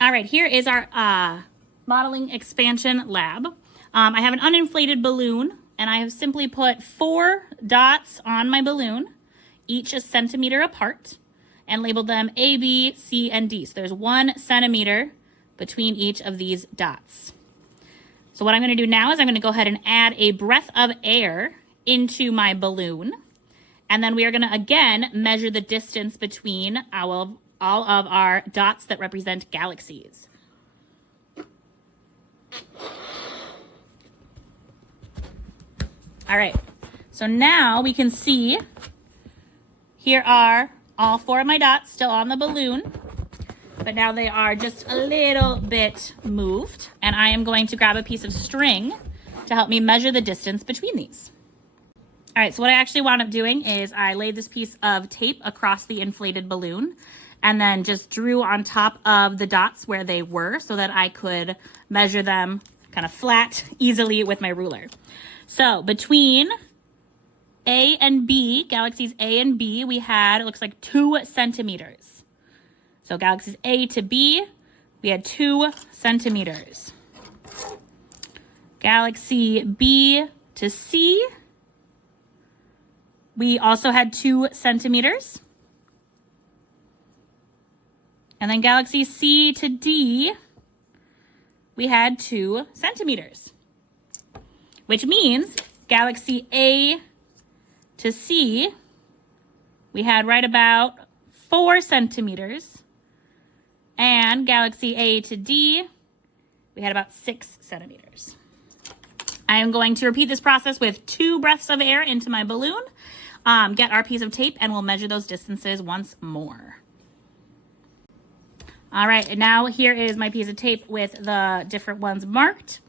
All right, here is our modeling expansion lab. I have an uninflated balloon, and I have simply put 4 dots on my balloon, each a centimeter apart, and labeled them A, B, C, and D. So there's 1 centimeter between each of these dots. So what I'm going to do now is I'm going to go ahead and add a breath of air into my balloon. And then we are going to, again, measure the distance between all of our dots that represent galaxies. All right, so now we can see here are all 4 of my dots still on the balloon, but now they are just a little bit moved. And I am going to grab a piece of string to help me measure the distance between these. All right, so what I actually wound up doing is I laid this piece of tape across the inflated balloon and then just drew on top of the dots where they were so that I could measure them kind of flat easily with my ruler. So between A and B, galaxies A and B, we had, it looks like 2 centimeters. So galaxies A to B, we had 2 centimeters. Galaxy B to C, we also had 2 centimeters. And then galaxy C to D, we had 2 centimeters. Which means galaxy A to C, we had right about 4 centimeters. And galaxy A to D, we had about 6 centimeters. I am going to repeat this process with 2 breaths of air into my balloon. Get our piece of tape and we'll measure those distances once more. All right, and now here is my piece of tape with the different ones marked.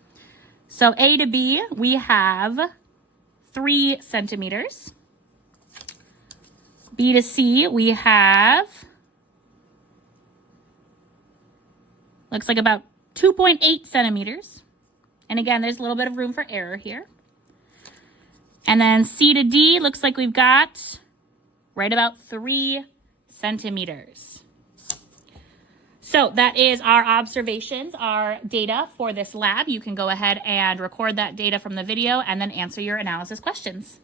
So A to B, we have 3 centimeters. B to C, we have, looks like about 2.8 centimeters. And again, there's a little bit of room for error here. And then C to D, looks like we've got right about 3 centimeters. So that is our observations, our data for this lab. You can go ahead and record that data from the video and then answer your analysis questions.